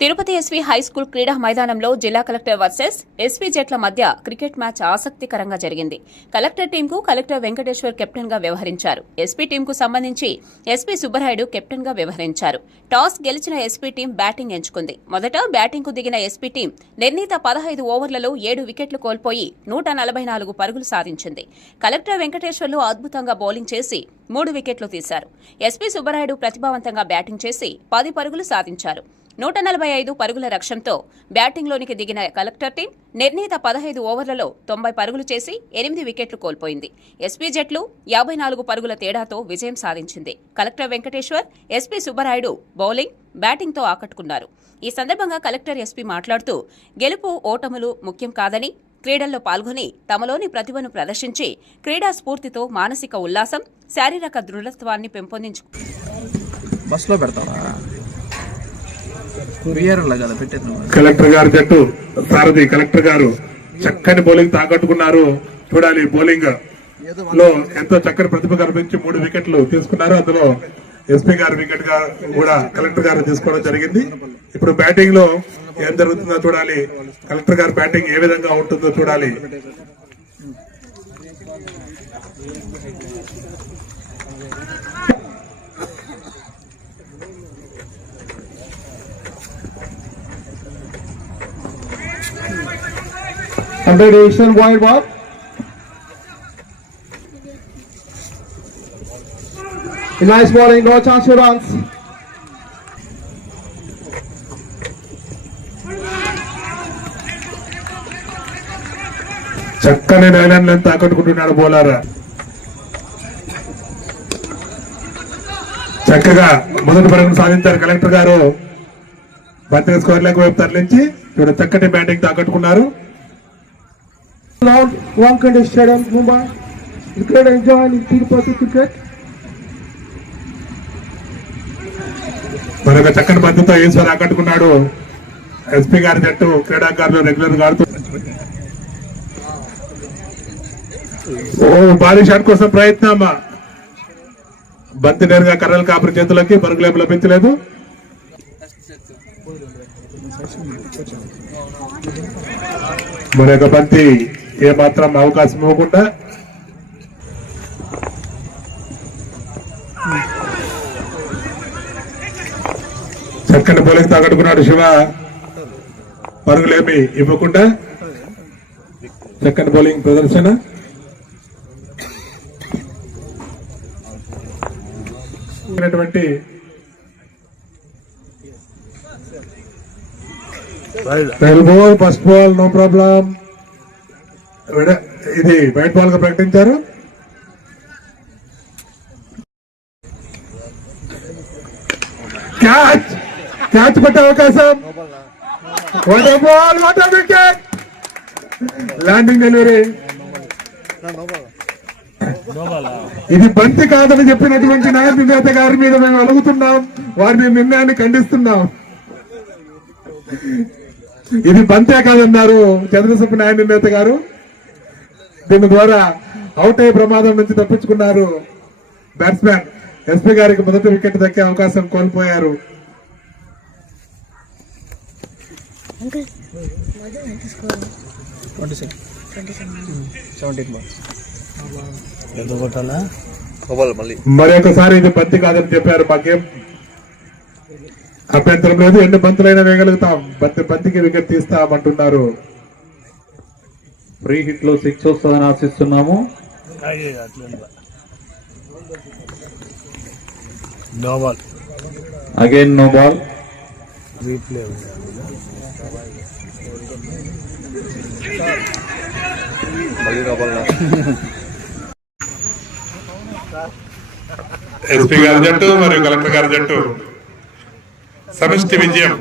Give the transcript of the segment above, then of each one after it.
Tirupati SV high school క్రీడా మైదానంలో జిల్లా కలెక్టర్ వర్సెస్ ఎస్వీ జట్ల మధ్య క్రికెట్ మ్యాచ్ ఆసక్తికరంగా జరిగింది. కలెక్టర్ టీంకు కలెక్టర్ వెంకటేశ్వర్ కెప్టెన్గా వ్యవహరించారు. ఎస్పీ టీంకు సంబంధించి ఎస్పీ సుబ్బరాయుడు కెప్టెన్గా వ్యవహరించారు. టాస్ గెలిచిన ఎస్పీ టీం బ్యాటింగ్ ఎంచుకుంది. మొదట బ్యాటింగ్కు దిగిన ఎస్పీ టీం నిర్ణీత పదహైదు ఓవర్లలో ఏడు వికెట్లు కోల్పోయి నూట నలభై నాలుగు పరుగులు సాధించింది. కలెక్టర్ వెంకటేశ్వర్లు అద్భుతంగా బౌలింగ్ చేసి మూడు వికెట్లు తీశారు. ఎస్పీ సుబ్బరాయుడు ప్రతిభావంతంగా బ్యాటింగ్ చేసి పది పరుగులు సాధించారు. నూట నలభై ఐదు పరుగుల లక్ష్యంతో బ్యాటింగ్లోనికి దిగిన కలెక్టర్ టీం నిర్ణీత పదహైదు ఓవర్లలో తొంభై పరుగులు చేసి ఎనిమిది వికెట్లు కోల్పోయింది. ఎస్పీ జట్లు యాభై నాలుగు పరుగుల తేడాతో విజయం సాధించింది. Collector Venkateshwar SP Subbarayudu bowling బ్యాటింగ్తో ఆకట్టుకున్నారు. ఈ సందర్భంగా కలెక్టర్ ఎస్పీ మాట్లాడుతూ గెలుపు ఓటములు ముఖ్యం కాదని క్రీడల్లో పాల్గొని తమలోని ప్రతిభను ప్రదర్శించి క్రీడా స్ఫూర్తితో మానసిక ఉల్లాసం శారీరక దృఢత్వాన్ని పెంపొందించు బస్సులో పెడతావా? కలెక్టర్ గారు జట్టు సారథి కలెక్టర్ గారు చక్కని బౌలింగ్ తాకట్టుకున్నారు. చూడాలి బౌలింగ్. లో ఎంతో చక్కని ప్రతిభ కనిపించి మూడు వికెట్లు తీసుకున్నారు. అందులో ఎస్పీ గారు వికెట్గా కూడా కలెక్టర్ గారు తీసుకోవడం జరిగింది. ఇప్పుడు బ్యాటింగ్లో ఏం జరుగుతుందో చూడాలి. కలెక్టర్ గారు బ్యాటింగ్ ఏ విధంగా ఉంటుందో చూడాలి. Under additional by ball. Nice bowling, no chance for runs. చక్కని నైలన్ లెంత్ తాకట్టుకుంటున్నాడు బౌలర్ చక్కగా మొదటి పరుగును సాధించారు కలెక్టర్ గారు బంతిని స్కోర్ లేక వైపు తరలించి ఇప్పుడు చక్కటి బ్యాటింగ్ తాకట్టుకున్నారు ground, Wankhede Stadium, Mumbai. You Cricket enjoy in Tirupati cricket. మరొక చక్కని బంతితో ఈశ్వర్ ఆకట్టుకున్నాడు ఎస్పీ గారి జట్టు క్రీడాకారులు రెగ్యులర్గా ఆడుతూ ఓ భారీ షాట్ కోసం ప్రయత్నం బంతి నేరుగా కర్రల కాపురి చేతులకి పరుగులేపు లభించలేదు మరొక బంతి ఏ మాత్రం అవకాశం ఇవ్వకుండా చక్కని బౌలింగ్ తాకట్టుకున్నాడు శివ. పరుగులేమి ఇవ్వకుండా చక్కని బౌలింగ్ ప్రదర్శన. First ball no problem. ఇది వైట్ బాల్గా ప్రకటించారు. క్యాచ్! క్యాచ్ పట్టే అవకాశం. What ball what wicket landing delivery ఇది బంతి కాదని చెప్పినటువంటి న్యాయ నిర్ణేత గారి మీద మేము అడుగుతున్నాం. వారిని నిర్ణయాన్ని ఖండిస్తున్నాం. ఇది బంతే కాదన్నారు చంద్రశేఖర్ న్యాయ నిర్ణేత గారు. దీని ద్వారా అవుట్ అయ్యే ప్రమాదం నుంచి తప్పించుకున్నారు బ్యాట్స్మెన్ ఎస్పీ గారికి మొదటి వికెట్ దక్కే అవకాశం కోల్పోయారు. మరి ఒకసారి ఇది బంతి కాదని చెప్పారు మాకేం అభ్యంతరం లేదు. ఎన్ని బంతులైనా వేయగలుగుతాం. బంతి బంతికి వికెట్ తీస్తామంటున్నారు. ఫ్రీ హిట్లో సిక్స్ వస్తుందని ఆశిస్తున్నాము. No ball again no ball replay SP గారి జట్టు మరియు కలెక్టర్ గారి జట్టు. సమిష్టి విజయం.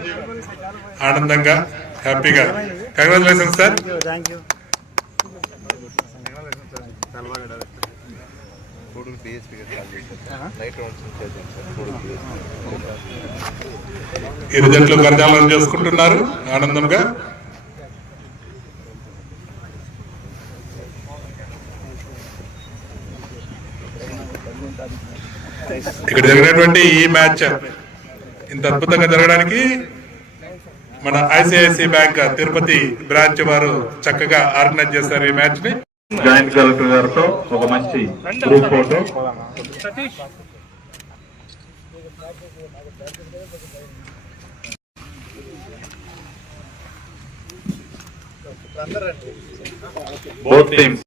ఆనందంగా హ్యాపీగా. కంగ్రాచులేషన్ సార్ ఇరు జట్లు కరజాలను చేసుకుంటున్నారు ఆనందంగా. ఇక్కడ జరిగినటువంటి ఈ మ్యాచ్ ఇంత అద్భుతంగా జరగడానికి మన ఐసిఐసి బ్యాంక్ తిరుపతి బ్రాంచ్ వారు చక్కగా ఆర్గనైజ్ చేస్తారు ఈ మ్యాచ్ని జాయింట్ కలెక్టర్ గారితో ఒక మంచి గ్రూప్ ఫోటో. Both teams